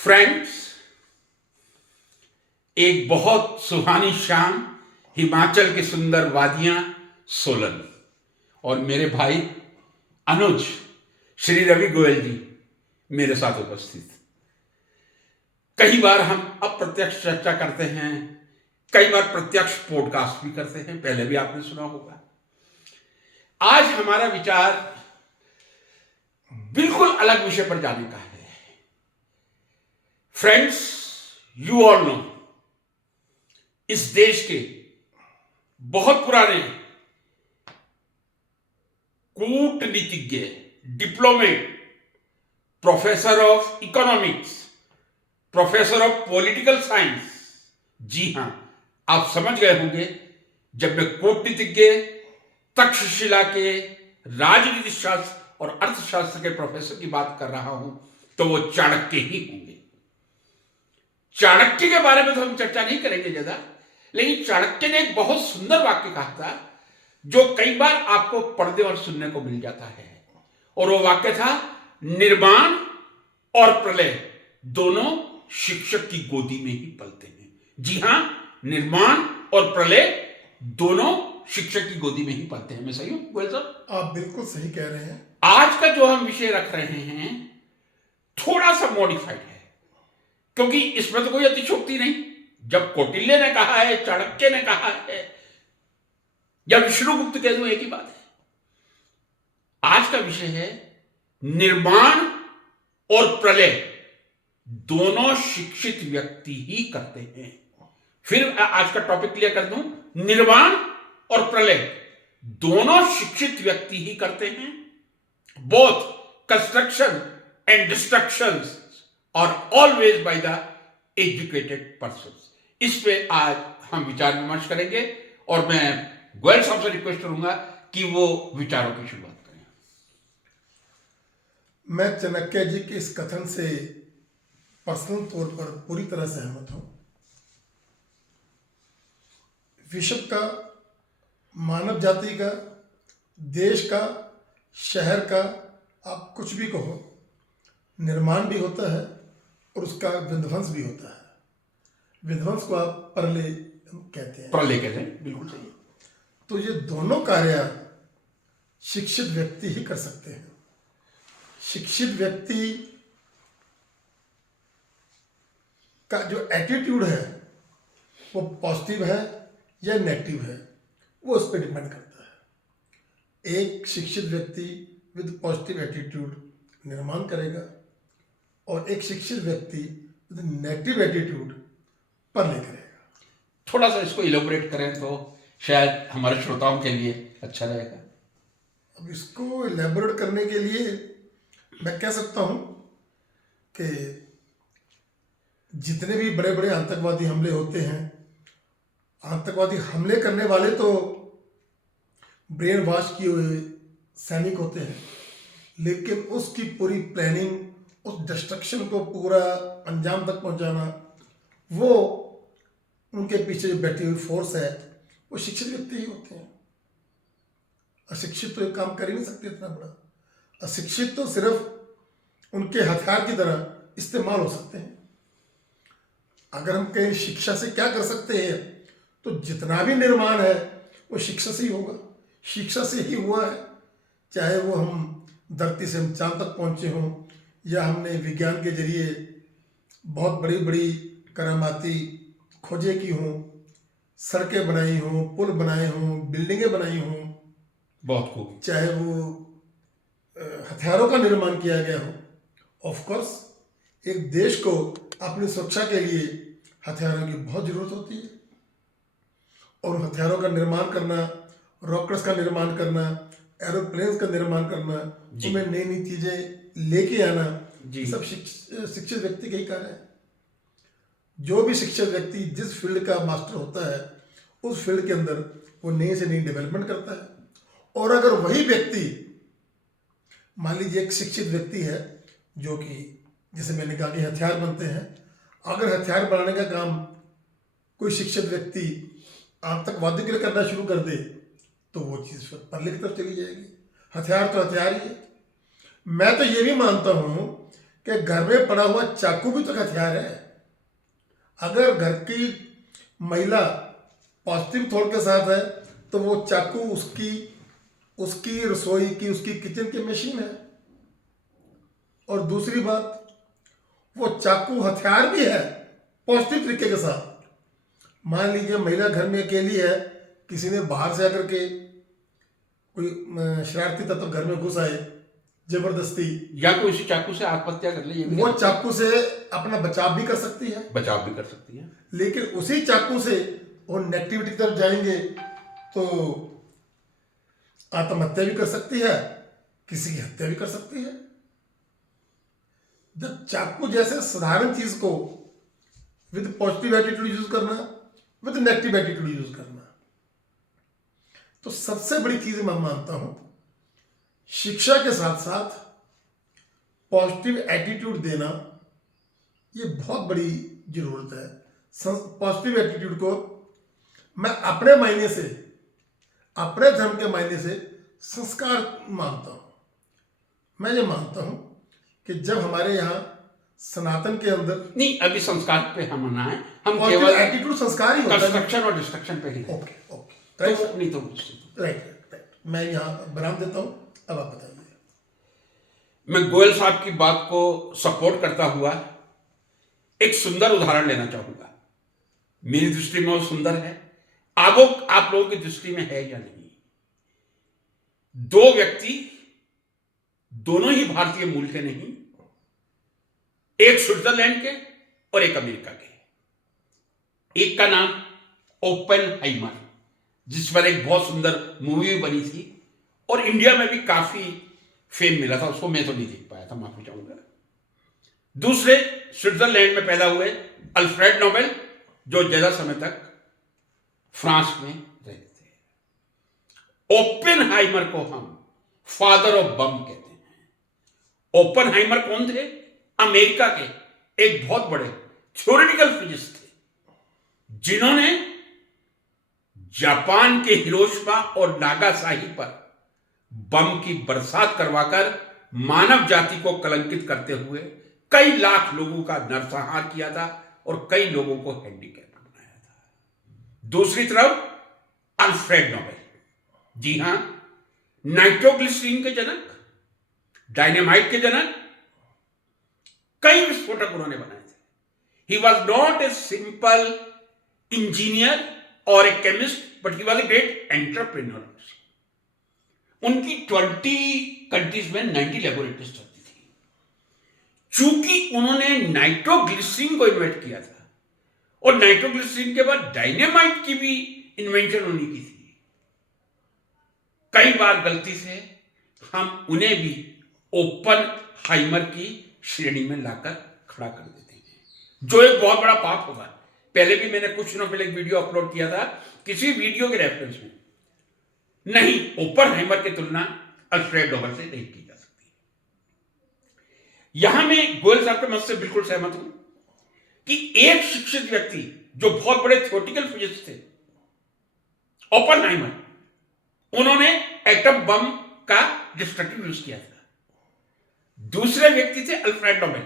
Friends, एक बहुत सुहानी शाम, हिमाचल की सुंदर वादियां, सोलन, और मेरे भाई अनुज श्री रवि गोयल जी मेरे साथ उपस्थित। कई बार हम अप्रत्यक्ष चर्चा करते हैं, कई बार प्रत्यक्ष पॉडकास्ट भी करते हैं, पहले भी आपने सुना होगा। आज हमारा विचार बिल्कुल अलग विषय पर जाने का है। फ्रेंड्स, यू ऑल नो, इस देश के बहुत पुराने कूटनीतिज्ञ, diplomat, professor of economics, professor of political science, जी हां, आप समझ गए होंगे जब मैं कूटनीतिज्ञ, तक्षशिला के राजनीति शास्त्र और अर्थशास्त्र के प्रोफेसर की बात कर रहा हूं तो वो चाणक्य ही होंगे। चाणक्य के बारे में तो हम चर्चा नहीं करेंगे ज्यादा, लेकिन चाणक्य ने एक बहुत सुंदर वाक्य कहा था जो कई बार आपको पढ़ने और सुनने को मिल जाता है, और वो वाक्य था, निर्माण और प्रलय दोनों शिक्षक की गोदी में ही पलते हैं। जी हां, निर्माण और प्रलय दोनों शिक्षक की गोदी में ही पलते हैं। मैं सही हूं गोयल साहब? आप बिल्कुल सही कह रहे हैं। आज का जो हम विषय रख रहे हैं थोड़ा सा मॉडिफाइड है, क्योंकि इसमें तो कोई अतिशयोक्ति नहीं। जब कौटिल्य ने कहा है, चाणक्य ने कहा है, या विष्णुगुप्त कह दूं, एक ही बात है। आज का विषय है निर्माण और प्रलय दोनों शिक्षित व्यक्ति ही करते हैं। फिर आज का टॉपिक क्लियर कर दूं, निर्माण और प्रलय दोनों शिक्षित व्यक्ति ही करते हैं। Both construction and destruction are always by the educated person. इस पे आज हम विचार विमर्श करेंगे, और मैं गोयल साहब से रिक्वेस्ट करूंगा कि वो विचारों की शुरुआत करें। मैं चाणक्य जी के इस कथन से पर्सनल तौर पर पूरी तरह सहमत हूं। विश्व का, मानव जाति का, देश का, शहर का, आप कुछ भी कहो, निर्माण भी होता है और उसका विध्वंस भी होता है। विध्वंस को आप प्रलय कहते हैं। प्रलय कहते हैं, बिल्कुल सही है। तो ये दोनों कार्य शिक्षित व्यक्ति ही कर सकते हैं। शिक्षित व्यक्ति का जो एटीट्यूड है वो पॉजिटिव है या नेगेटिव है, वो उस पर डिपेंड करता है। एक शिक्षित व्यक्ति विद पॉजिटिव एटीट्यूड निर्माण करेगा और एक शिक्षित व्यक्ति विद नेगेटिव एटीट्यूड प्रलय करेगा। थोड़ा सा इसको इलेबोरेट करें तो शायद हमारे श्रोताओं के लिए अच्छा रहेगा। अब इसको इलेबोरेट करने के लिए मैं कह सकता हूं कि जितने भी बड़े बड़े आतंकवादी हमले होते हैं, आतंकवादी हमले करने वाले तो ब्रेन वॉश किए हुए सैनिक होते हैं, लेकिन उसकी पूरी प्लानिंग, उस डिस्ट्रक्शन को पूरा अंजाम तक पहुंचाना, वो उनके पीछे जो बैठी हुई फोर्स है वो शिक्षित व्यक्ति ही होते हैं। अशिक्षित तो एक काम कर ही नहीं सकते इतना बड़ा। अशिक्षित तो सिर्फ उनके हथियार की तरह इस्तेमाल हो सकते हैं। अगर हम कहें शिक्षा से क्या कर सकते हैं, तो जितना भी निर्माण है वो शिक्षा से ही होगा, शिक्षा से ही हुआ है। चाहे वो हम धरती से हम चांद तक पहुंचे हों, या हमने विज्ञान के जरिए बहुत बड़ी बड़ी करामाती खोजें की हों, सड़कें बनाई हों, पुल बनाए हों, बिल्डिंगें बनाई हों, बहुत खूब। चाहे वो हथियारों का निर्माण किया गया हो। ऑफ कोर्स एक देश को अपनी सुरक्षा के लिए हथियारों की बहुत जरूरत होती है, और हथियारों का निर्माण करना, रॉकेट्स का निर्माण करना, एरोप्लेन्स का निर्माण करना, उनमें नई नई चीजें लेके आना, सब शिक्षित व्यक्ति का ही कार्य है। जो भी शिक्षित व्यक्ति जिस फील्ड का मास्टर होता है, उस फील्ड के अंदर वो नई से नई डेवलपमेंट करता है। और अगर वही व्यक्ति, मान लीजिए एक शिक्षित व्यक्ति है जो कि, जैसे मैंने कहा कि हथियार बनते हैं, अगर हथियार बनाने का काम कोई शिक्षित व्यक्ति आतंकवादी के लिए करना शुरू कर दे, तो वो चीज़ प्रलय की तरफ चली जाएगी। हथियार तो हथियार ही है। मैं तो ये भी मानता हूँ कि कि घर में पड़ा हुआ चाकू भी तो एक हथियार है। अगर घर की महिला पॉजिटिव थॉट के साथ है तो वो चाकू उसकी उसकी रसोई की, उसकी किचन की मशीन है। और दूसरी बात, वो चाकू हथियार भी है पॉजिटिव तरीके के साथ। मान लीजिए महिला घर में अकेली है, किसी ने बाहर से आकर के कोई शरारती तत्व घर में घुस आए जबरदस्ती, या कोई उसी चाकू से आत्महत्या कर ले, ये भी वो चाकू से अपना बचाव भी कर सकती है। बचाव भी कर सकती है। लेकिन उसी चाकू से वो नेगेटिविटी की तरफ जाएंगे तो आत्महत्या भी कर सकती है, किसी की हत्या भी कर सकती है। जब चाकू जैसे साधारण चीज को विद पॉजिटिव एटीट्यूड यूज करना, विद नेगेटिव एटीट्यूड यूज करना, तो सबसे बड़ी चीज मैं मानता हूं शिक्षा के साथ साथ पॉजिटिव एटीट्यूड देना, ये बहुत बड़ी जरूरत है। पॉजिटिव एटीट्यूड को मैं अपने मायने से, अपने धर्म के मायने से संस्कार मानता हूं। मैं ये मानता हूं कि जब हमारे यहाँ सनातन के अंदर नहीं, अभी संस्कार पे हम ना है, हम पॉजिटिव केवल एटीट्यूड संस्कार ही होता है। कंस्ट्रक्शन और डिस्ट्रक्शन पे ही हैं। ओके ओके, तो राइट नहीं तो राइट। मैं यहाँ विराम देता हूँ, अब आप बताइए। मैं गोयल साहब की बात को सपोर्ट करता हुआ एक सुंदर उदाहरण लेना चाहूंगा। मेरी दृष्टि में वो सुंदर है, आप लोगों की दृष्टि में है या नहीं। दो व्यक्ति, दोनों ही भारतीय मूल के नहीं, एक स्विट्जरलैंड के और एक अमेरिका के। एक का नाम ओपेनहाइमर, जिस पर एक बहुत सुंदर मूवी बनी थी और इंडिया में भी काफी फेम मिला था उसको, मैं तो नहीं देख पाया था, माफी चाहूंगा। दूसरे स्विट्जरलैंड में पैदा हुए अल्फ्रेड नोबेल, जो ज्यादा समय तक फ्रांस में रहते थे। ओपेनहाइमर को हम फादर ऑफ बम कहते हैं। ओपेनहाइमर कौन थे? अमेरिका के एक बहुत बड़े थ्योरेटिकल फिजिसिस्ट थे, जिन्होंने जापान के हिरोशिमा और नागासाकी पर बम की बरसात करवाकर मानव जाति को कलंकित करते हुए कई लाख लोगों का नरसंहार किया था और कई लोगों को हैंडीकैप बनाया था। दूसरी तरफ अल्फ्रेड नोबेल, जी हां, नाइट्रोग्लिसरीन के जनक, डायनेमाइट के जनक, कई विस्फोटक उन्होंने बनाए थे। He was not a simple engineer और a chemist, but he was a great entrepreneur. उनकी 20 कंट्रीज में 90 लेबोरेटरीज चलती थी। चूंकि उन्होंने नाइट्रोग्लिसरीन को इन्वेंट किया था और नाइट्रोग्लिसरीन के बाद डायनेमाइट की भी इन्वेंशन उन्हीं की थी, कई बार गलती से हम उन्हें भी ओपेनहाइमर की श्रेणी में लाकर खड़ा कर देते हैं, जो एक बहुत बड़ा पाप होगा। पहले भी मैंने कुछ दिनों पहले एक वीडियो अपलोड किया था, किसी वीडियो के रेफरेंस में नहीं, ओपेनहाइमर की तुलना अल्फ्रेड नोबेल से नहीं की जा सकती। यहां मैं गोयल साहब के मत से बिल्कुल सहमत हूं कि एक शिक्षित व्यक्ति जो बहुत बड़े थ्योरेटिकल फिजिसिस्ट थे, ओपेनहाइमर, उन्होंने एटम बम का डिस्ट्रक्टिव यूज किया था। दूसरे व्यक्ति थे अल्फ्रेड नोबेल,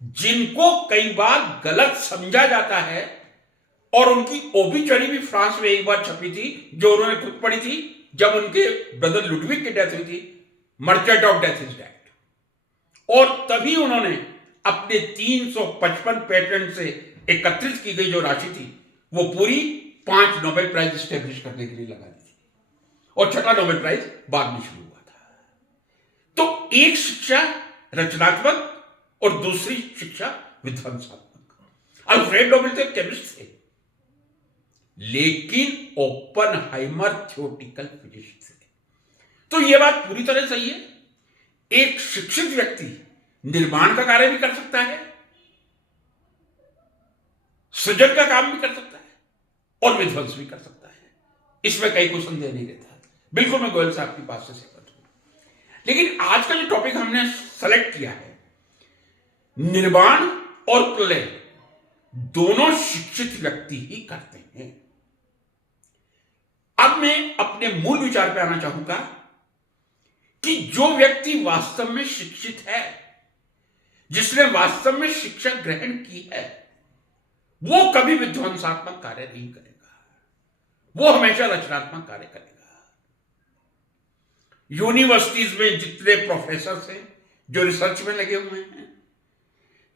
जिनको कई बार गलत समझा जाता है और उनकी ओबिचुअरी भी फ्रांस में एक बार छपी थी, जो उन्होंने खुद पढ़ी थी जब उनके ब्रदर लुडविग की डेथ हुई थी। Merchant of death is dead. और तभी उन्होंने अपने 355 पेटेंट से एकत्रित की गई जो राशि थी, वो पूरी 5 नोबेल प्राइज स्टेब्लिश करने के लिए लगा दी थी, और 6वां नोबेल प्राइज बाद में शुरू हुआ था। तो एक शिक्षा रचनात्मक और दूसरी शिक्षा विध्वंसात्मक। अल्फ्रेड नोबेल तो केमिस्ट थे, लेकिन ओपेनहाइमर थ्योरेटिकल फिजिसिस्ट थे। तो यह बात पूरी तरह सही है, एक शिक्षित व्यक्ति निर्माण का कार्य भी कर सकता है, सृजन का काम भी कर सकता है और विध्वंस भी कर सकता है। इसमें कहीं कोई संदेह नहीं रहता। बिल्कुल मैं गोयल साहब की बात से सहमत हूं। लेकिन आज का जो टॉपिक हमने सेलेक्ट किया है, निर्माण और प्रलय दोनों शिक्षित व्यक्ति ही करते हैं। अब मैं अपने मूल विचार पे आना चाहूंगा कि जो व्यक्ति वास्तव में शिक्षित है, जिसने वास्तव में शिक्षा ग्रहण की है, वो कभी विध्वंसात्मक कार्य नहीं करेगा, वो हमेशा रचनात्मक कार्य करेगा। यूनिवर्सिटीज में जितने प्रोफेसर हैं जो रिसर्च में लगे हुए हैं,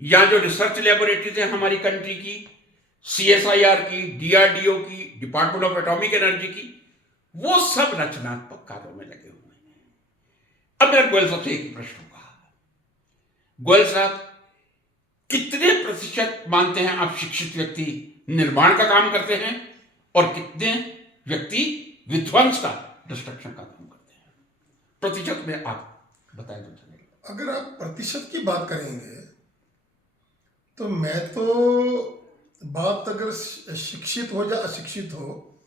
या जो रिसर्च लेबोरेटरीज है हमारी कंट्री की, CSIR की, DRDO की, डिपार्टमेंट ऑफ एटॉमिक एनर्जी की, वो सब रचनात्मक कार्यों में लगे हुए हैं। अब मेरा गोयल साहब से एक प्रश्न होगा, गोयल साहब, कितने प्रतिशत मानते हैं आप शिक्षित व्यक्ति निर्माण का काम करते हैं और कितने व्यक्ति विध्वंस का, डिस्ट्रक्शन का काम करते हैं? प्रतिशत में आप बताएं तो चलेगा। अगर आप प्रतिशत की बात करेंगे तो मैं तो बात अगर शिक्षित हो या अशिक्षित हो,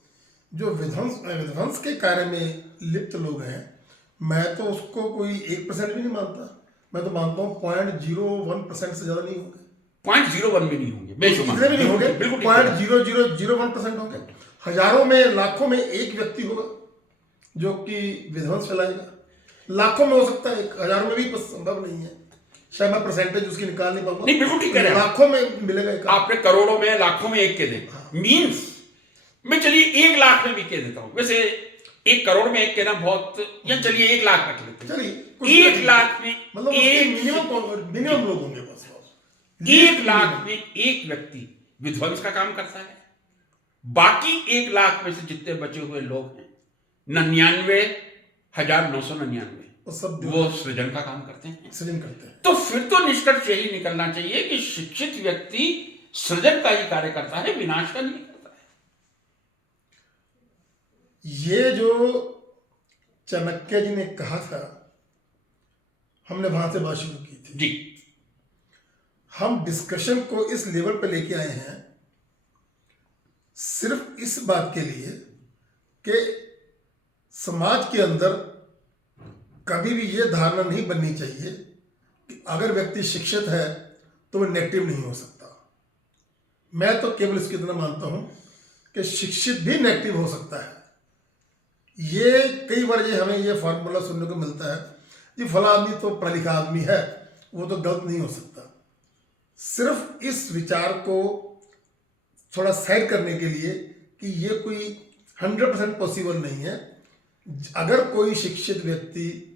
जो विध्वंस के कार्य में लिप्त लोग हैं, मैं तो उसको कोई 1% भी नहीं मानता। मैं तो मानता हूँ 0.01% से ज्यादा नहीं होंगे। 0.01 भी नहीं होंगे, इतने भी नहीं होंगे, बिल्कुल 0.0001% होंगे। हजारों में, लाखों में एक व्यक्ति होगा जो कि विध्वंस फैलाएगा। लाखों में हो सकता है, हजारों में भी संभव नहीं है, शायद मैं परसेंटेज उसकी निकाल नहीं पाऊंगा। नहीं, बिल्कुल ठीक कह रहे हैं, लाखों में मिलेगा एक। आपने करोड़ों में, लाखों में एक के दे, मीन्स मैं चलिए 1 लाख में भी कह देता हूं। वैसे 1 करोड़ में एक कहना बहुत, या चलिए 1 लाख रख लेते हैं, चलिए 1 लाख में मतलब मिनिमम लोग होंगे बस। 1 लाख में एक व्यक्ति विध्वंस का काम करता है, बाकी 1 लाख में से जितने बचे हुए लोग हैं, 99,999 वो सृजन का काम करते हैं, सृजन करते हैं। तो फिर तो निष्कर्ष यही निकलना चाहिए कि शिक्षित व्यक्ति सृजन का ही कार्य करता है, विनाश का नहीं करता है। ये जो चाणक्य जी ने कहा था, हमने वहां से बात शुरू की थी जी। हम डिस्कशन को इस लेवल पे लेके आए हैं सिर्फ इस बात के लिए कि समाज के अंदर कभी भी ये धारणा नहीं बननी चाहिए कि अगर व्यक्ति शिक्षित है तो वह नेगेटिव नहीं हो सकता। मैं तो केवल इसकी इतना मानता हूं कि शिक्षित भी नेगेटिव हो सकता है। ये कई बार ये हमें ये फॉर्मूला सुनने को मिलता है कि फला आदमी तो पढ़ा लिखा आदमी है, वो तो गलत नहीं हो सकता। सिर्फ इस विचार को थोड़ा साइड करने के लिए कि ये कोई 100% पॉसिबल नहीं है। अगर कोई शिक्षित व्यक्ति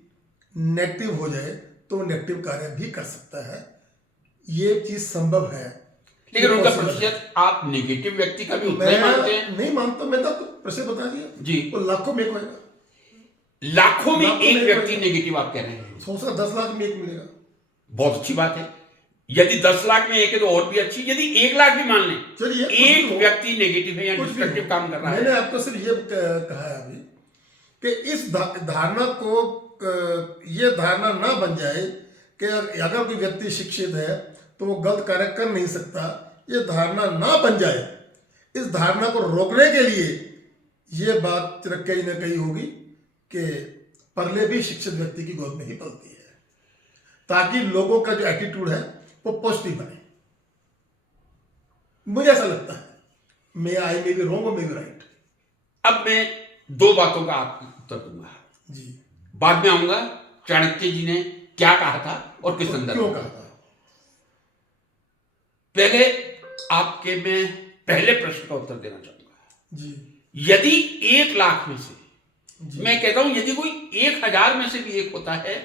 नेगेटिव हो जाए तो वो नेगेटिव कार्य भी कर सकता है, ये चीज संभव है। लेकिन उनका प्रतिशत आप नेगेटिव व्यक्ति का भी उतना ही मानते हैं? नहीं मानता, मैं तो प्रतिशत बता दिया जी, तो लाखों में एक होगा। लाखों में एक व्यक्ति नेगेटिव आप कह रहे हैं? सोचा 10 लाख में एक मिलेगा, बहुत अच्छी बात है। यदि 10 लाख में एक है तो और भी अच्छी। यदि 1 लाख भी मान लें, चलिए एक व्यक्ति नेगेटिव है या डिस्ट्रक्टिव काम कर रहा है, मैंने आपको सिर्फ ये कहा है अभी कि इस धारणा को, ये धारणा ना बन जाए कि अगर कोई व्यक्ति शिक्षित है तो वो गलत कार्य कर नहीं सकता। ये धारणा ना बन जाए, इस धारणा को रोकने के लिए ये बात चाणक्य जी ने कही होगी कि परले भी शिक्षित व्यक्ति की गोद में ही पलती है, ताकि लोगों का जो एटीट्यूड है वो पॉजिटिव बने। मुझे ऐसा लगता है, मैं आई मे बी रॉन्ग और मे बी राइट। अब मैं 2 बातों का आपको उत्तर दूंगा जी, बाद में आऊंगा चाणक्य जी ने क्या कहा था और किस संदर्भ क्यों में कहा था। पहले आपके मैं पहले प्रश्न का उत्तर देना चाहूंगा जी। यदि 1 लाख में से, जी। मैं कहता हूं यदि कोई 1000 में से भी एक होता है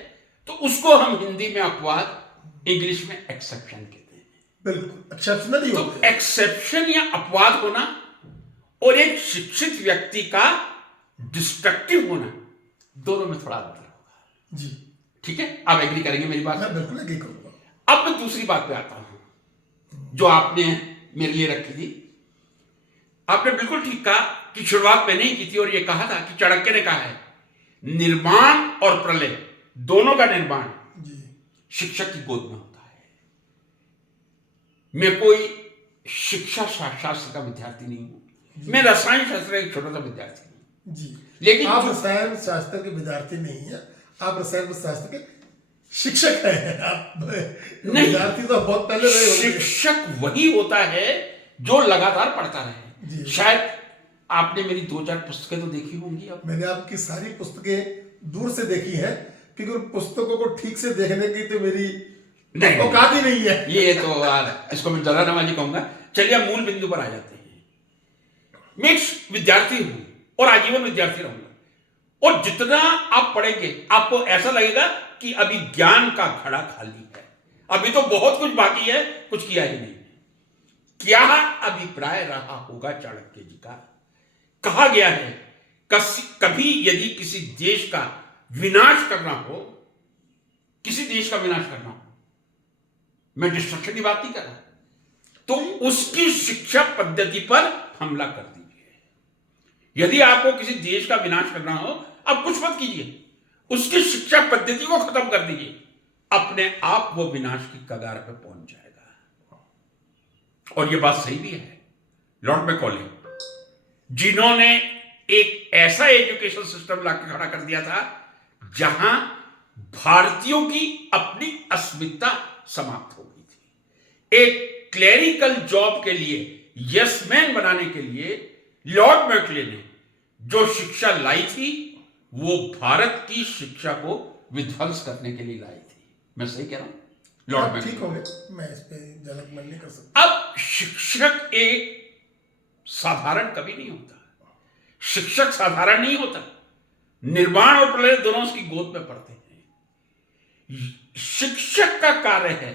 तो उसको हम हिंदी में अपवाद, इंग्लिश में एक्सेप्शन कहते हैं। बिल्कुल एक्सेप्शनल ही तो होते हैं। एक्सेप्शन या अपवाद होना और एक शिक्षित व्यक्ति का डिस्ट्रक्टिव होना, दोनों में थोड़ा अंतर होगा। जी ठीक है, आप एग्री करेंगे मेरी बात? मैं बिल्कुल एग्री करूंगा। अब मैं दूसरी बात पे आता हूं जो आपने मेरे लिए रखी थी। आपने बिल्कुल ठीक कहा कि शुरुआत मैंने ही की थी और यह कहा था कि चाणक्य ने कहा है निर्माण और प्रलय दोनों का निर्माण जी शिक्षक की गोद में होता है। मैं कोई शिक्षा शास्त्र का विद्यार्थी नहीं हूं, मैं रसायन शास्त्र का एक छोटा सा विद्यार्थी हूं। जी, लेकिन आप रसायन शास्त्र के विद्यार्थी नहीं है, आप रसायन शास्त्र के शिक्षक हैं। आप नहीं, विद्यार्थी तो बहुत पहले रहे होंगे। शिक्षक वही होता है जो लगातार पढ़ता रहे। जी। शायद आपने मेरी 2-4 पुस्तकें तो देखी होंगी। अब मैंने आपकी सारी पुस्तकें दूर से देखी हैं, क्योंकि उन पुस्तकों को ठीक से देखने की तो मेरी नहीं, औकात ही नहीं है। ये तो इसको मैं जलानवाजी कहूंगा। चलिए हम मूल बिंदु पर आ जाते हैं। मैं एक विद्यार्थी हूं और आजीवन विद्यार्थी रहूंगा, और जितना आप पढ़ेंगे आपको ऐसा लगेगा कि अभी ज्ञान का घड़ा खाली है, अभी तो बहुत कुछ बाकी है, कुछ किया ही नहीं। क्या अभिप्राय रहा होगा चाणक्य जी का? कहा गया है कभी यदि किसी देश का विनाश करना हो, किसी देश का विनाश करना हो, मैं डिस्ट्रक्शन की बात नहीं कर रहा, तो उसकी शिक्षा पद्धति पर हमला कर दीजिए। यदि आपको किसी देश का विनाश करना हो, आप कुछ मत कीजिए, उसकी शिक्षा पद्धति को खत्म कर दीजिए, अपने आप वो विनाश की कगार पर पहुंच जाएगा। और ये बात सही भी है। लॉर्ड मैकॉले, जिन्होंने एक ऐसा एजुकेशन सिस्टम लाकर खड़ा कर दिया था जहां भारतीयों की अपनी अस्मिता समाप्त हो गई थी। एक क्लेरिकल जॉब के लिए, यस मैन बनाने के लिए लॉर्ड मैकॉले ने जो शिक्षा लाई थी, वो भारत की शिक्षा को विध्वंस करने के लिए लाई थी। मैं सही कह रहा हूं? लॉर्ड मैकॉले ठीक हो गए, मैं इस पे जनक मन नहीं कर सकता। अब शिक्षक एक साधारण कवि नहीं होता, शिक्षक साधारण नहीं होता। निर्माण और प्रलय दोनों उसकी गोद में पड़ते हैं। शिक्षक का कार्य है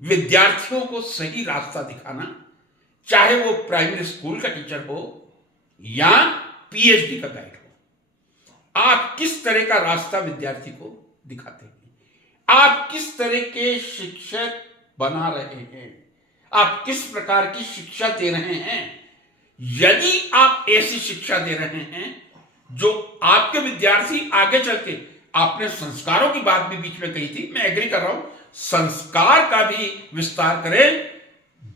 विद्यार्थियों को सही रास्ता दिखाना, चाहे वो प्राइमरी स्कूल का टीचर हो या पीएचडी का गाइड हो। आप किस तरह का रास्ता विद्यार्थी को दिखाते हैं, आप किस तरह के शिक्षक बना रहे हैं, आप किस प्रकार की शिक्षा दे रहे हैं। यदि आप ऐसी शिक्षा दे रहे हैं जो आपके विद्यार्थी आगे चलके, आपने संस्कारों की बात भी बीच में कही थी, मैं एग्री कर रहा हूं, संस्कार का भी विस्तार करें,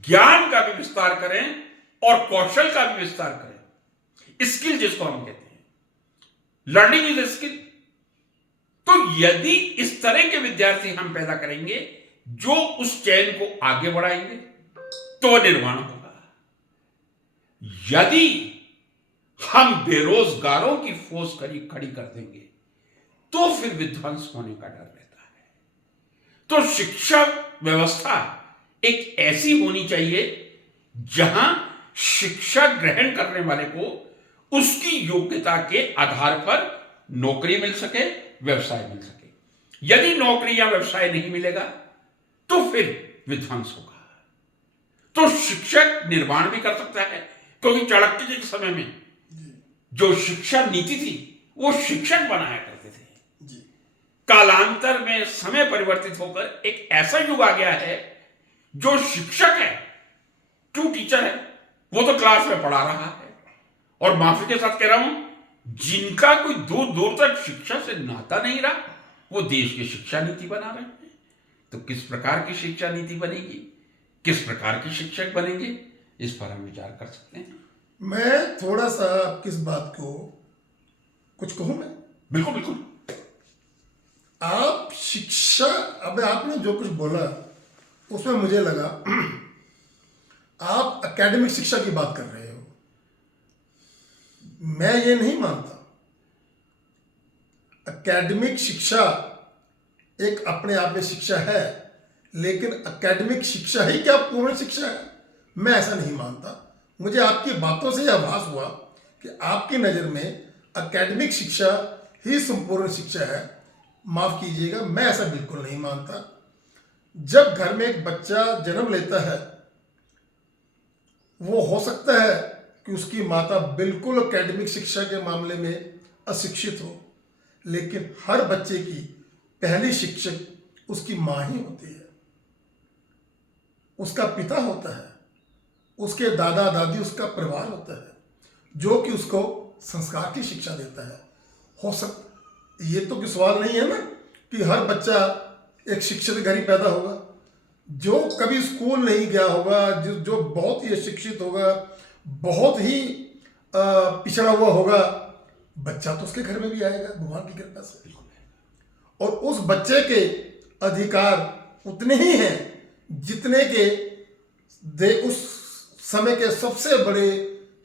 ज्ञान का भी विस्तार करें और कौशल का भी विस्तार करें। स्किल जिसको हम कहते हैं, लर्निंग इज ए स्किल। तो यदि इस तरह के विद्यार्थी हम पैदा करेंगे जो उस चैन को आगे बढ़ाएंगे, तो निर्माण होगा। यदि हम बेरोजगारों की फौज खड़ी कर देंगे, तो फिर विध्वंस होने का डर रहता है। तो शिक्षा व्यवस्था एक ऐसी होनी चाहिए जहां शिक्षा ग्रहण करने वाले को उसकी योग्यता के आधार पर नौकरी मिल सके, व्यवसाय मिल सके। यदि नौकरी या व्यवसाय नहीं मिलेगा तो फिर विध्वंस होगा। तो शिक्षक निर्माण भी कर सकता है, क्योंकि चाणक्य जी के समय में जो शिक्षा नीति थी वो शिक्षक बनाया करते थे। कालांतर में समय परिवर्तित होकर एक ऐसा युग आ गया है जो शिक्षक है, ट्रू टीचर है, वो तो क्लास में पढ़ा रहा है, और माफी के साथ कह रहा हूं, जिनका कोई दूर दूर तक शिक्षा से नाता नहीं रहा, वो देश की शिक्षा नीति बना रहे हैं। तो किस प्रकार की शिक्षा नीति बनेगी, किस प्रकार के शिक्षक बनेंगे, इस पर हम विचार कर सकते हैं। मैं थोड़ा सा किस बात को कुछ कहूं मैं? बिल्कुल बिल्कुल। आप शिक्षा, अब आपने जो कुछ बोला उसमें मुझे लगा आप एकेडमिक शिक्षा की बात कर रहे हो। मैं ये नहीं मानता। एकेडमिक शिक्षा एक अपने आप में शिक्षा है, लेकिन एकेडमिक शिक्षा ही क्या पूर्ण शिक्षा है? मैं ऐसा नहीं मानता। मुझे आपकी बातों से यह आभास हुआ कि आपकी नज़र में एकेडमिक शिक्षा ही संपूर्ण शिक्षा है। माफ़ कीजिएगा, मैं ऐसा बिल्कुल नहीं मानता। जब घर में एक बच्चा जन्म लेता है, वो हो सकता है कि उसकी माता बिल्कुल एकेडमिक शिक्षा के मामले में अशिक्षित हो, लेकिन हर बच्चे की पहली शिक्षक उसकी माँ ही होती है, उसका पिता होता है, उसके दादा दादी, उसका परिवार होता है, जो कि उसको संस्कार की शिक्षा देता है। हो सकता, ये तो कोई सवाल नहीं है ना कि हर बच्चा एक शिक्षित घर ही पैदा होगा। जो कभी स्कूल नहीं गया होगा, जो बहुत ही अशिक्षित होगा, बहुत ही पिछड़ा हुआ होगा, बच्चा तो उसके घर में भी आएगा भगवान की कृपा से। और उस बच्चे के अधिकार उतने ही हैं जितने के उस समय के सबसे बड़े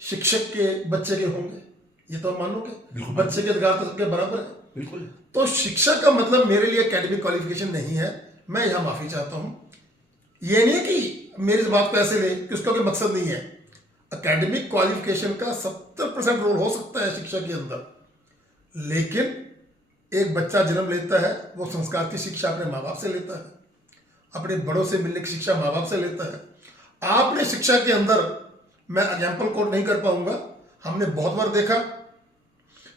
शिक्षक के बच्चे के होंगे। ये तो मान लो कि बच्चे के अधिकार तो सबके बराबर है। बिल्कुल। तो शिक्षा का मतलब मेरे लिए एकेडमिक क्वालिफिकेशन नहीं है, मैं यहाँ माफी चाहता हूँ। ये नहीं कि मेरी इस बात को ऐसे ले कि उसका कोई मकसद नहीं है। एकेडमिक क्वालिफिकेशन का 70% रोल हो सकता है शिक्षा के अंदर, लेकिन एक बच्चा जन्म लेता है, वो संस्कार की शिक्षा अपने माँ बाप से लेता है, अपने बड़ों से मिलने की शिक्षा माँ बाप से लेता है। आपने शिक्षा के अंदर, मैं एग्जाम्पल कोट नहीं कर पाऊंगा, हमने बहुत बार देखा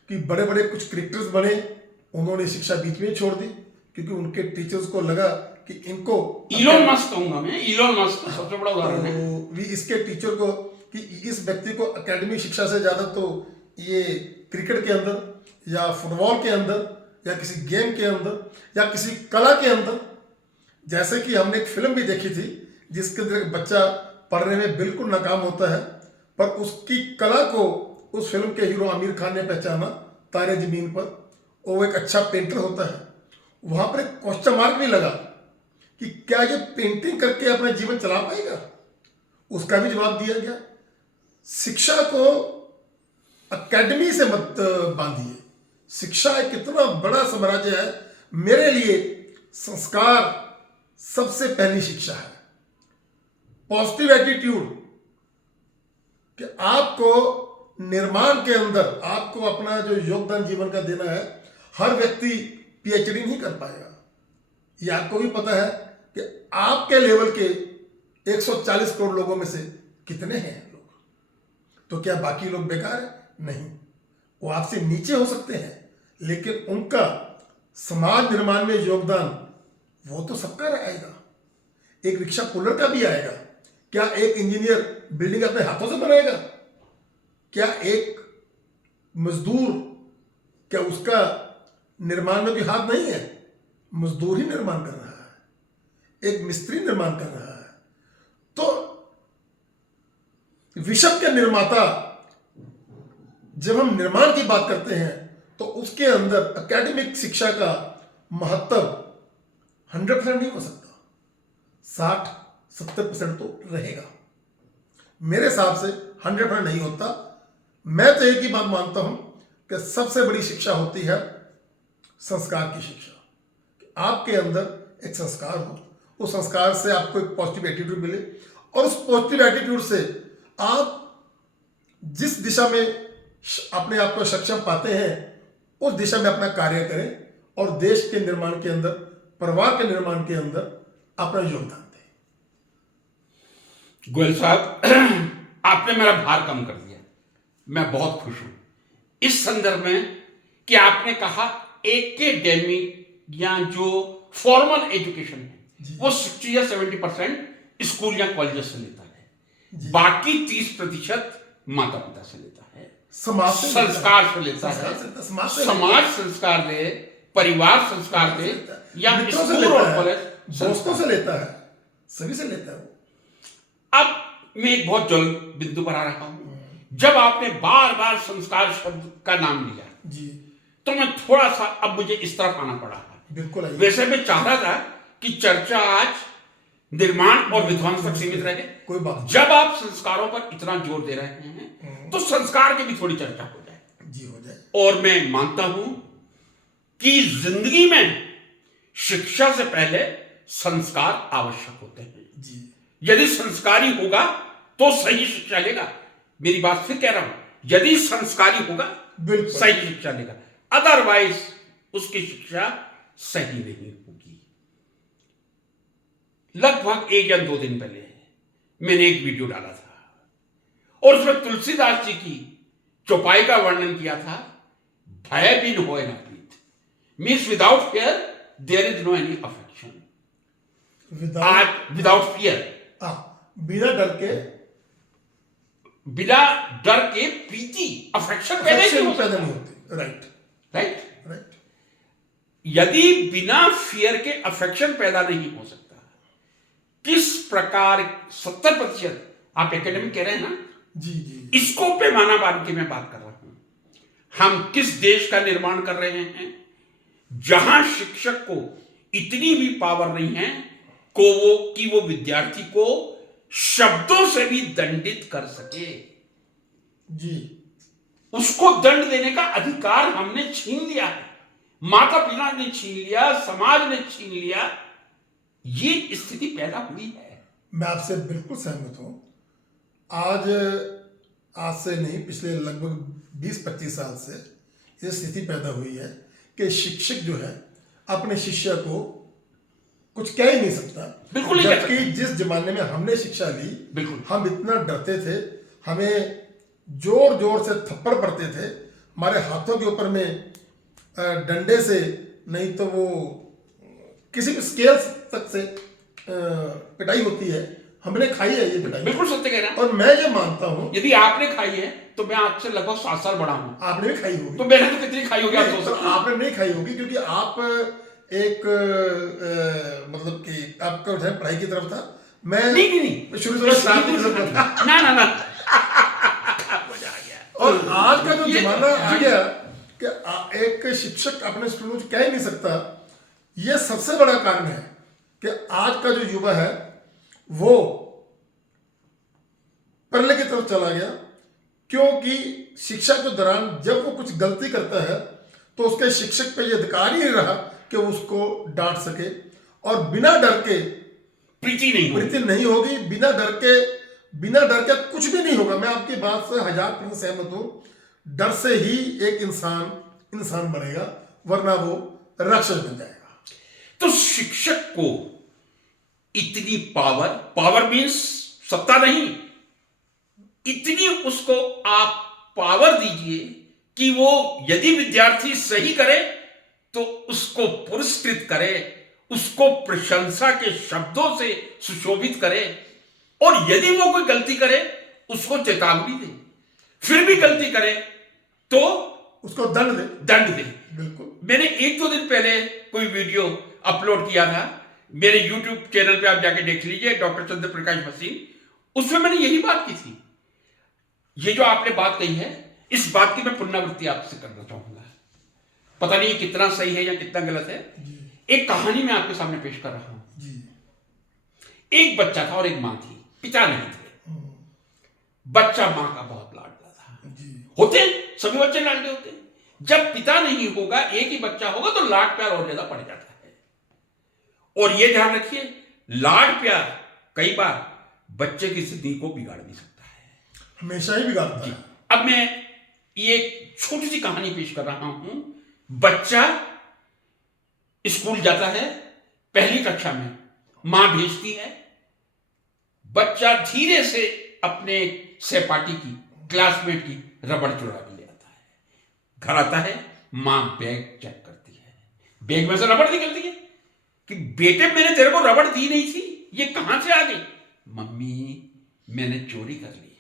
कि बड़े बड़े कुछ क्रिकेटर्स बने, उन्होंने शिक्षा बीच में ही छोड़ दी क्योंकि उनके टीचर्स को लगा कि इनको, इलोन मस्क कहूंगा मैं, इलोन मस्क सबसे बड़ा उदाहरण है। तो इसके टीचर को कि इस व्यक्ति को एकेडमिक शिक्षा से ज़्यादा तो ये क्रिकेट के अंदर या फुटबॉल के अंदर या किसी गेम के अंदर या किसी कला के अंदर, जैसे कि हमने एक फिल्म भी देखी थी जिसके अंदर एक बच्चा पढ़ने में बिल्कुल नाकाम होता है, पर उसकी कला को उस फिल्म के हीरो आमिर खान ने पहचाना तारे जमीन पर, और वो एक अच्छा पेंटर होता है। वहाँ पर एक क्वेश्चन मार्क भी लगा कि क्या ये पेंटिंग करके अपना जीवन चला पाएगा, उसका भी जवाब दिया गया। शिक्षा को एकेडमी से मत बांधिए। शिक्षा एक इतना बड़ा साम्राज्य है, मेरे लिए संस्कार सबसे पहली शिक्षा है। पॉजिटिव एटीट्यूड, कि आपको निर्माण के अंदर आपको अपना जो योगदान जीवन का देना है। हर व्यक्ति पीएचडी नहीं कर पाएगा, ये आपको भी पता है कि आपके लेवल के 140 करोड़ लोगों में से कितने हैं लोग, तो क्या बाकी लोग बेकार हैं? नहीं, वो आपसे नीचे हो सकते हैं, लेकिन उनका समाज निर्माण में योगदान वो तो सबका आएगा। एक रिक्शा पुलर का भी आएगा। क्या एक इंजीनियर बिल्डिंग अपने हाथों से बनाएगा? क्या एक मजदूर, क्या उसका निर्माण में कोई हाथ नहीं है? मजदूर ही निर्माण कर रहा है, एक मिस्त्री निर्माण कर रहा है। तो विश्व के निर्माता, जब हम निर्माण की बात करते हैं तो उसके अंदर एकेडमिक शिक्षा का महत्व 100% नहीं हो सकता, 60-70% तो रहेगा। मेरे हिसाब से 100% नहीं होता। मैं तो एक ही बात मानता हूं कि सबसे बड़ी शिक्षा होती है संस्कार की शिक्षा। आपके अंदर एक संस्कार हो, उस संस्कार से आपको एक पॉजिटिव एटीट्यूड मिले, और उस पॉजिटिव एटीट्यूड से आप जिस दिशा में अपने आप को सक्षम पाते हैं उस दिशा में अपना कार्य करें, और देश के निर्माण के अंदर, परिवार के निर्माण के अंदर अपना योगदान दें। गोयल साहब, आपने मेरा भार कम कर दिया, मैं बहुत खुश हूं इस संदर्भ में कि आपने कहा एकेडमिक या जो फॉर्मल एजुकेशन है वो 60 या 70% स्कूल या कॉलेज से लेता है, बाकी 30% माता पिता से लेता है, समाज से संस्कार से लेता है, समाज संस्कार दे, परिवार संस्कार दे, या स्कूल और कॉलेज दोस्तों से लेता है, सभी से लेता है। अब मैं एक बहुत जल्द बिंदु पर आ रहा हूं। जब आपने बार बार संस्कार शब्द का नाम लिया जी, तो मैं थोड़ा सा अब मुझे इस तरफ आना पड़ा है। बिल्कुल। वैसे मैं चाहता था कि चर्चा आज निर्माण और विध्वंस तक सीमित रहे, कोई बात। जब आप संस्कारों पर इतना जोर दे रहे हैं तो संस्कार की भी थोड़ी चर्चा हो जाए। जी, हो जाए। और मैं मानता हूं कि जिंदगी में शिक्षा से पहले संस्कार आवश्यक होते हैं जी। यदि संस्कारी होगा तो सही शिक्षा लेगा। मेरी बात फिर कह रहा हूं, यदि संस्कारी होगा सही शिक्षा लेगा, अदरवाइज उसकी शिक्षा सही नहीं होगी। लगभग 1 या 2 दिन पहले मैंने एक वीडियो डाला था और उसमें तुलसीदास जी की चौपाई का वर्णन किया था। भय बिन होए न प्रीत, means without fear there is no any affection. Without fear, बिना डर के प्रीति, अफेक्शन पैदा नहीं होते। राइट। यदि बिना फियर के अफेक्शन पैदा नहीं हो सकता, किस प्रकार 70% आप एकेडमिक कह रहे हैं ना? जी। इसको पैमाना बांध के मैं बात कर रहा हूं। हम किस देश का निर्माण कर रहे हैं जहां शिक्षक को इतनी भी पावर नहीं है कि वो विद्यार्थी को शब्दों से भी दंडित कर सके। जी, उसको दंड देने का अधिकार हमने छीन लिया है, माता पिता ने छीन लिया, समाज ने छीन लिया। ये स्थिति पैदा हुई है। मैं आपसे बिल्कुल सहमत हूं। आज आज से नहीं, पिछले लगभग 20-25 साल से ये स्थिति पैदा हुई है कि शिक्षक जो है अपने शिष्य को कुछ कह ही नहीं सकता। बिल्कुल नहीं कह जबकि जिस जमाने में हमने शिक्षा ली, बिल्कुल हम इतना डरते थे, हमें जोर जोर से थप्पड़ पड़ते थे, हमारे हाथों के ऊपर में डंडे से, नहीं तो वो किसी भी स्केल तक से पिटाई होती है। हमने खाई है ये पिटाई। बिल्कुल सत्य कह रहा है। और मैं ये मानता हूं, यदि आपने खाई है तो मैं आपसे लगभग 7 साल बड़ा हूं। आपने भी खाई होगी। तो मैंने तो कितनी खाई होगी आप सोच तो सकते हैं। आपने नहीं खाई होगी क्योंकि आप एक मतलब कि आपका जो है पढ़ाई की तरफ था। मैं नहीं शुरू से शरारती किस्म का था। ना मजा आ गया। और आज का जो जमाना आ गया कि एक शिक्षक अपने स्टूडेंट को कह ही नहीं सकता, ये सबसे बड़ा कारण है कि आज का जो युवा है वो पढ़ने की तरफ चला गया। क्योंकि शिक्षा के दौरान जब वो कुछ गलती करता है तो उसके शिक्षक पे ये अधिकार ही नहीं रहा कि वो उसको डांट सके, और बिना डर के प्रीति नहीं होगी। बिना डर के कुछ भी नहीं होगा। मैं आपकी बात से 1000% सहमत हूं। डर से ही एक इंसान बनेगा, वरना वो राक्षस बन जाएगा। तो शिक्षक को इतनी पावर मीन्स सत्ता नहीं, इतनी उसको आप पावर दीजिए कि वो यदि विद्यार्थी सही करे तो उसको पुरस्कृत करे, उसको प्रशंसा के शब्दों से सुशोभित करे, और यदि वो कोई गलती करे उसको चेतावनी दे, फिर भी गलती करे तो उसको दंड दे। बिल्कुल। मैंने 1-2 दिन पहले कोई वीडियो अपलोड किया था मेरे YouTube चैनल पे, आप जाके देख लीजिए, डॉक्टर चंद्र प्रकाश भसीन। उसमें मैंने यही बात की थी। ये जो आपने बात कही है, इस बात की मैं पुनरावृत्ति आपसे करना चाहूंगा। पता नहीं कितना सही है या कितना गलत है। एक कहानी मैं आपके सामने पेश कर रहा हूं जी। एक बच्चा था और एक मां थी, पिता नहीं थे। बच्चा मां का बहुत लाडला था। होते सभी बच्चे लाडले होते हैं। जब पिता नहीं होगा, एक ही बच्चा होगा, तो लाड प्यार और ज्यादा बढ़ जाता है। और यह ध्यान रखिए, लाड प्यार कई बार बच्चे की जिंदगी को बिगाड़ भी सकता है, हमेशा ही बिगाड़ता है। अब मैं ये छोटी सी कहानी पेश कर रहा हूं। बच्चा स्कूल जाता है, पहली कक्षा में मां भेजती है। बच्चा धीरे से अपने सहपाठी की, क्लासमेट की रबड़ चुरा के ले आता है। घर आता है, मां बैग चेक करती है, बैग में से रबड़ निकलती है कि बेटे मैंने तेरे को रबड़ दी नहीं थी, ये कहां से आ गई? मम्मी मैंने चोरी कर ली।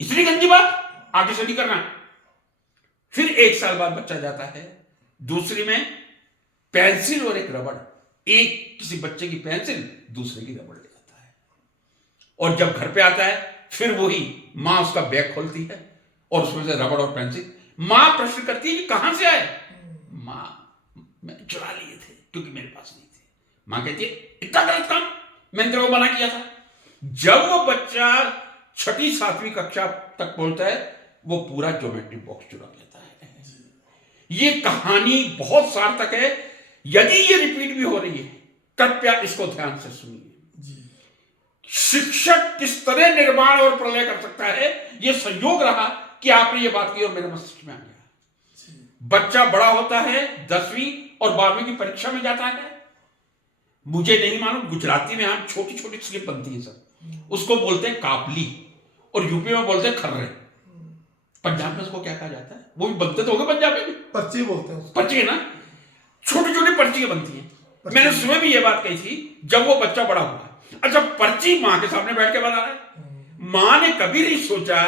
इतनी गंदी बात आगे से नहीं करना। फिर 1 साल बाद बच्चा जाता है, दूसरी में पेंसिल और एक रबड़, एक किसी बच्चे की पेंसिल, दूसरे की रबड़ ले आता है। और जब घर पे आता है, फिर वही मां उसका बैग खोलती है और उसमें से रबड़ और पेंसिल। मां प्रश्न करती है कि कहां से आए? मां मैंने चुरा लिए थे क्योंकि मेरे पास नहीं थे। मां कहती है इतना गलत काम मैंने तेरे को मना किया था। जब वो बच्चा 6ठी 7वीं कक्षा तक पहुंचता है, वो पूरा ज्योमेट्री बॉक्स चुरा लेता है। ये कहानी बहुत सार्थक है। यदि ये रिपीट भी हो रही है, कृपया इसको ध्यान से सुनिए। शिक्षक किस तरह निर्माण और प्रलय कर सकता है, यह संयोग रहा कि आपने ये बात की और मेरे मस्तिष्क में आ गया। बच्चा बड़ा होता है, 10वीं और 12वीं की परीक्षा में जाता है। मुझे नहीं मालूम, गुजराती में हम छोटी छोटी स्लिप बनती है सर, उसको बोलते हैं कापली, और यूपी में बोलते हैं खर्रे। पंजाब में उसको क्या कहा जाता है? वो भी बनते तो होंगे पंजाबी में, पर्ची बोलते हैं। पर्ची है ना, छोटी छोटी पर्चियां बनती हैं। मैंने सुबह भी ये बात कही थी, जब वो बच्चा बड़ा हुआ। अच्छा, पर्ची मां के सामने बैठ के बना रहा है। मां ने कभी नहीं सोचा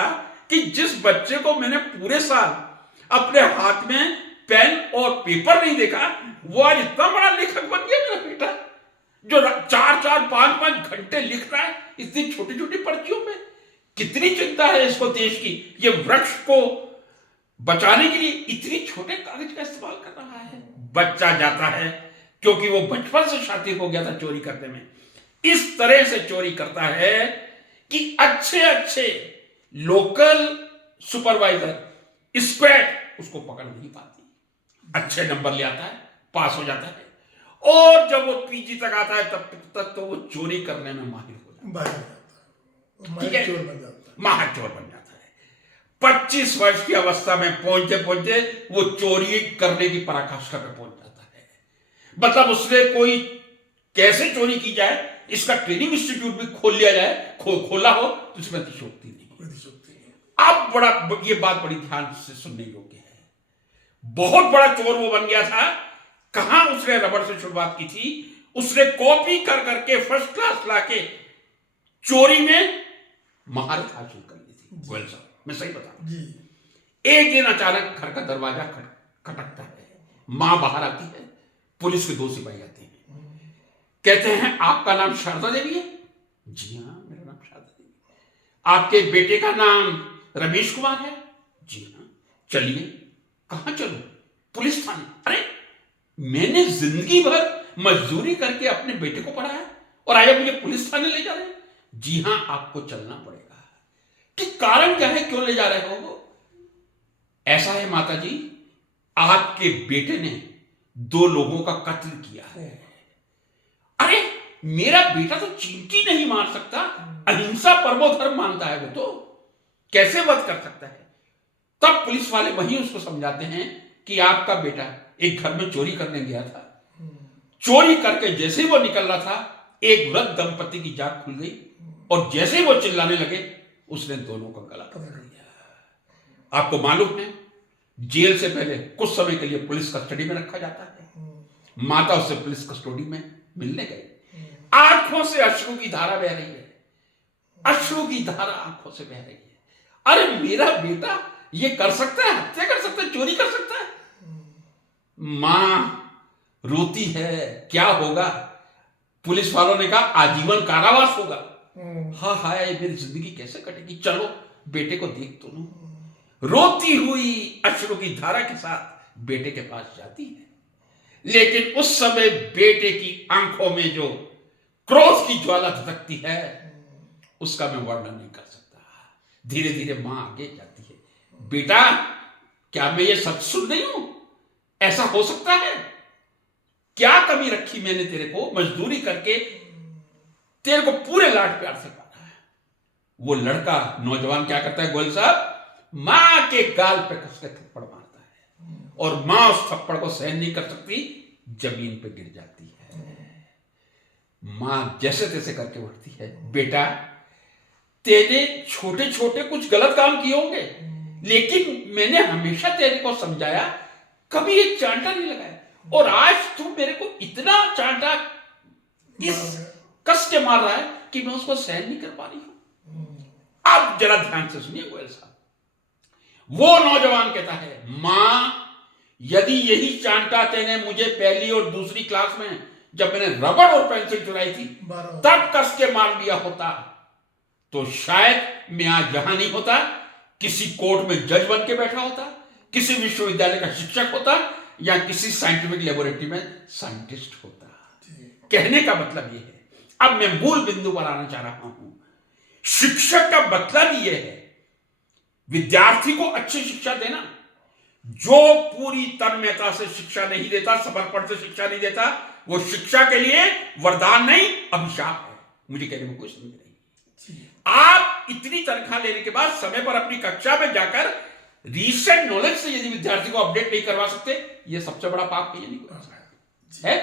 कि जिस बच्चे को मैंने पूरे साल अपने हाथ में पेन और पेपर नहीं देखा, वो आज इतना बड़ा लेखक बन गया मेरा बेटा, जो 4-4, 5-5 घंटे लिख रहा है इतनी छोटी छोटी पर्चियों पे। कितनी चिंता है इसको देश की। ये वृक्ष को बचाने के लिए इतनी छोटे कागज का इस्तेमाल कर रहा है। बच्चा जाता है, क्योंकि वो बचपन से शातिर हो गया था चोरी करने में, इस तरह से चोरी करता है कि अच्छे लोकल सुपरवाइजर, स्क्वाड उसको पकड़ नहीं पाती। अच्छे नंबर ले आता है, पास हो जाता है, और जब वो पीजी तक आता है तब तक तो वो चोरी करने में माहिर हो जाता बाहर जाता है, ठीक है। चोर बन जाता है। महान चोर बन जाता है। 25 वर्ष की अवस्था में पहुंचते पहुंचते वो चोरी करने की पराकाष्ठा पे पहुंच जाता है। मतलब उसने कोई कैसे चोरी की जाए इसका ट्रेनिंग इंस्टीट्यूट भी खोल लिया जाए, खोला हो तो इसमें अतिशयोक्ति नहीं। अब बड़ा ये बात बड़ी ध्यान से सुनने योग्य है। बहुत बड़ा चोर वो बन गया था। कहां उसने रबड़ से शुरुआत की थी, उसने कॉपी कर करके फर्स्ट क्लास लाके चोरी में महारत हासिल कर ली थी। गोयल साहब, मैं सही बता रहा हूं। एक दिन अचानक घर का दरवाजा खटकता है, मां बाहर आती है, पुलिस के 2 सिपाही आते हैं, कहते हैं आपका नाम शारदा देवी है? जी हाँ, मेरा नाम शारदा देवी। आपके बेटे का नाम रमेश कुमार है? जी हाँ। चलिए। कहां चलूं? पुलिस थाने। अरे मैंने जिंदगी भर मजदूरी करके अपने बेटे को पढ़ाया और आया मुझे पुलिस थाने ले जा रहे हैं? जी हां, आपको चलना पड़ेगा। कि कारण क्या है, क्यों ले जा रहे हो? ऐसा है माता जी, आपके बेटे ने 2 लोगों का कत्ल किया है। अरे मेरा बेटा तो चींटी नहीं मार सकता, अहिंसा परमो धर्म मानता है, वो तो कैसे वध कर सकता है? तब पुलिस वाले वहीं उसको समझाते हैं कि आपका बेटा एक घर में चोरी करने गया था, चोरी करके जैसे ही वो निकल रहा था एक वृद्ध दंपति की जाग खुल गई और जैसे ही वो चिल्लाने लगे उसने दोनों का गला पकड़ लिया। आपको मालूम है जेल से पहले कुछ समय के लिए पुलिस कस्टडी में रखा जाता है। माता उससे पुलिस कस्टडी में मिलने गई, आंखों से अश्रु की धारा बह रही है, अश्रु की धारा आंखों से बह रही है। अरे मेरा बेटा ये कर सकता है, हत्या कर सकता है, चोरी कर सकता है। मां रोती है, क्या होगा? पुलिस वालों ने कहा आजीवन कारावास होगा। हाँ हाय, मेरी जिंदगी कैसे कटेगी, चलो बेटे को देख तो लो। रोती हुई अश्रु की धारा के साथ बेटे के पास जाती है, लेकिन उस समय बेटे की आंखों में जो क्रोध की ज्वाला धधकती है उसका मैं वर्णन नहीं कर सकता। धीरे धीरे मां आगे जाती है, बेटा क्या मैं ये सच सुन रही हूं? ऐसा हो सकता है? क्या कमी रखी मैंने तेरे को, मजदूरी करके तेरे को पूरे लाड प्यार से पाला है। वो लड़का नौजवान क्या करता है गोयल साहब, मां के गाल पे कस के थप्पड़ मारता है और मां उस थप्पड़ को सहन नहीं कर सकती, जमीन पे गिर जाती है। मां जैसे तैसे करके उठती है, बेटा तेरे छोटे छोटे कुछ गलत काम किए होंगे, लेकिन मैंने हमेशा तेरे को समझाया, कभी एक चांटा नहीं लगाया, और आज तू मेरे को इतना चांटा इस कस के मार रहा है कि मैं उसको सहन नहीं कर पा रही हूं। अब जरा ध्यान से सुनिए गोयल साहब, वो नौजवान कहता है, मां यदि यही चांटा तेने मुझे पहली और दूसरी क्लास में जब मैंने रबड़ और पेंसिल चुराई थी तब कस के मार दिया होता तो शायद मैं आज यहां नहीं होता, किसी कोर्ट में जज बन के बैठा होता, किसी विश्वविद्यालय का शिक्षक होता, या किसी साइंटिफिक लेबोरेटरी में साइंटिस्ट होता। कहने का मतलब यह है, अब मैं मूल बिंदु पर आना चाह रहा हूं। शिक्षक का मतलब यह है विद्यार्थी को अच्छी शिक्षा देना। जो पूरी तन्मयता से शिक्षा नहीं देता, समर्पण से शिक्षा नहीं देता, वो शिक्षा के लिए वरदान नहीं अभिशाप है। मुझे कहने में कोई समझ नहीं। आप इतनी तनख्वाह लेने के बाद समय पर अपनी कक्षा में जाकर रीसेंट नॉलेज से यदि विद्यार्थी को अपडेट नहीं करवा सकते, यह सबसे बड़ा पाप है।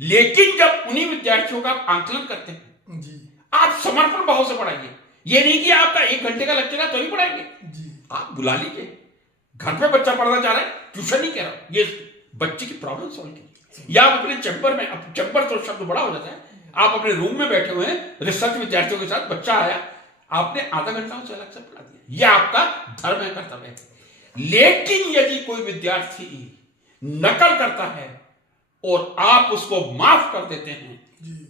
लेकिन जब उन्हीं विद्यार्थियों का आंकलन करते हैं जी, आप समर्पण भाव से पढ़ाइए। यह नहीं कि आपका 1 घंटे का लेक्चर है तो ही पढ़ाएंगे जी। आप बुला लीजिए, घर पे बच्चा पढ़ना चाह रहा है, ट्यूशन नहीं कह रहा, ये बच्चे की प्रॉब्लम सॉल्व कीजिए। या आप अपने चैम्बर में, चैम्बर तो शब्द बड़ा हो जाता है, आप अपने रूम में बैठे हुए हैं रिसर्च विद्यार्थियों के साथ, बच्चा आया, आपने आधा घंटा उसे अलग से पढ़ा दिया, यह आपका धर्म है, कर्तव्य है। लेकिन यदि कोई विद्यार्थी नकल करता है और आप उसको माफ कर देते हैं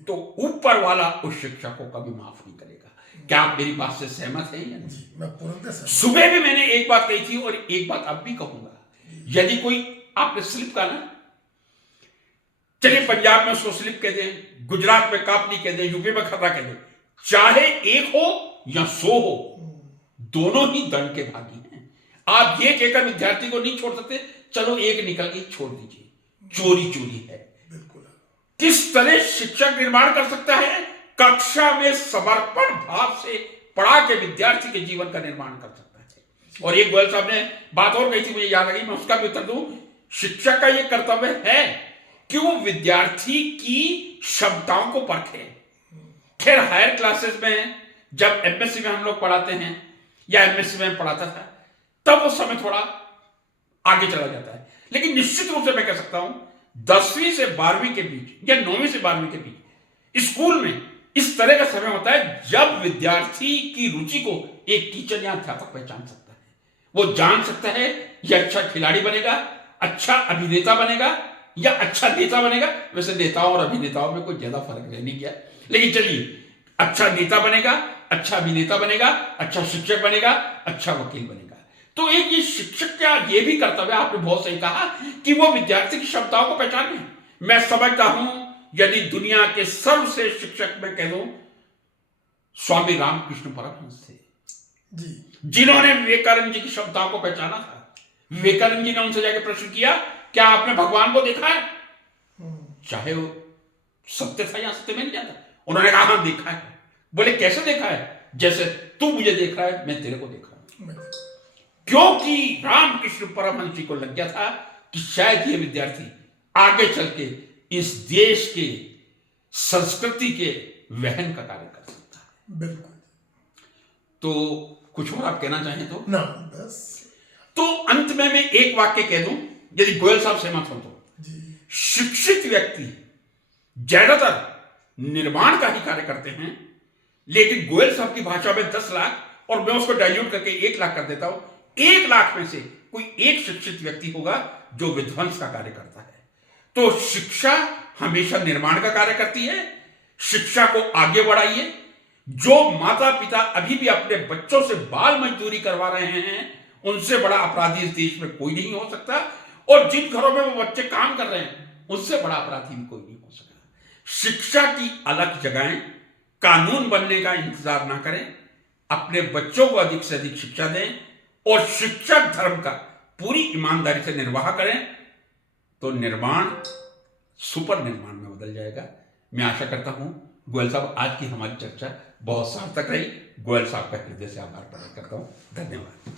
तो ऊपर वाला उस शिक्षक को कभी माफ नहीं करेगा। क्या आप मेरी बात से सहमत हैं या नहीं? मैं पूर्णतः सहमत। सुबह भी मैंने एक बात कही थी और एक बात अब भी कहूंगा। यदि कोई आपने स्लिप का ना, चलिए पंजाब में उसको स्लिप कह दें, गुजरात में कापनी कह दें, यूपी में खतरा कह दें, चाहे 1 हो या 100 हो, दोनों ही दंड के भागी हैं। आप ये कहकर विद्यार्थी को नहीं छोड़ सकते, चलो 1 निकल गई छोड़ दीजिए, चोरी चोरी है। किस तरह शिक्षक निर्माण कर सकता है? कक्षा में समर्पण भाव से पढ़ा के विद्यार्थी के जीवन का निर्माण कर सकता है। और एक गोयल साहब ने बात और कही थी, मुझे याद आ गई, मैं उसका भी उत्तर दूं। शिक्षक का यह कर्तव्य है कि वो विद्यार्थी की क्षमताओं को परखे। खैर हायर क्लासेस में जब एमएससी में हम लोग पढ़ाते हैं या एमएससी में पढ़ाता था, तब वो समय थोड़ा आगे चला जाता है, लेकिन निश्चित रूप से मैं कह सकता हूं 10वीं से 12वीं के बीच या 9वीं से 12वीं के बीच स्कूल में इस तरह का समय होता है जब विद्यार्थी की रुचि को एक टीचर या अध्यापक पहचान सकता है। वो जान सकता है यह अच्छा खिलाड़ी बनेगा, अच्छा अभिनेता बनेगा या अच्छा नेता बनेगा। वैसे नेताओं और अभिनेताओं में कोई ज्यादा फर्क नहीं गया, लेकिन चलिए, अच्छा नेता बनेगा, अच्छा अभिनेता बनेगा, अच्छा शिक्षक बनेगा, अच्छा वकील बनेगा। तो एक ये शिक्षक का ये भी कर्तव्य, आपने बहुत सही कहा, कि वो विद्यार्थी की क्षमताओं को पहचाने। मैं समझता हूं यदि दुनिया के सर्वश्रेष्ठ शिक्षक मैं कह दूं स्वामी रामकृष्ण परमहंस थे जी, जिन्होंने विवेकानंद जी की क्षमताओं को पहचाना था। विवेकानंद जी ने उनसे जाकर प्रश्न किया, क्या आपने भगवान को देखा है? चाहे वो सत्य था या सत्य में नहीं जाता। उन्होंने कहा हाँ देखा है। बोले कैसे देखा है? जैसे तू मुझे देख रहा है मैं तेरे को देख रहा हूं। क्योंकि रामकृष्ण परमहंस जी को लग गया था कि शायद ये विद्यार्थी आगे चल के इस देश के संस्कृति के वहन का कार्य कर सकता है। बिल्कुल। तो कुछ और आप कहना चाहें तो? ना बस। तो अंत में मैं एक वाक्य कह दूं, यदि गोयल साहब सहमत हो तो। जी, शिक्षित व्यक्ति ज्यादातर निर्माण का ही कार्य करते हैं, लेकिन गोयल साहब की भाषा में 10 लाख और मैं उसको डाइल्यूट करके 1 लाख कर देता हूं। 1 लाख में से कोई एक शिक्षित व्यक्ति होगा जो विध्वंस का कार्य करता है। तो शिक्षा हमेशा निर्माण का कार्य करती है। शिक्षा को आगे बढ़ाइए। जो माता पिता अभी भी अपने बच्चों से बाल मजदूरी करवा रहे हैं, उनसे बड़ा अपराधी इस देश में कोई नहीं हो सकता। और जिन घरों में वो बच्चे काम कर रहे हैं, उनसे बड़ा अपराधी भी कोई नहीं हो सकता। शिक्षा की अलग जगाएं, कानून बनने का इंतजार ना करें, अपने बच्चों को अधिक से अधिक शिक्षा दें और शिक्षक धर्म का पूरी ईमानदारी से निर्वाह करें, तो निर्माण सुपर निर्माण में बदल जाएगा। मैं आशा करता हूं गोयल साहब, आज की हमारी चर्चा बहुत सार्थक रही। गोयल साहब का हृदय से आभार प्रकट करता हूं। धन्यवाद।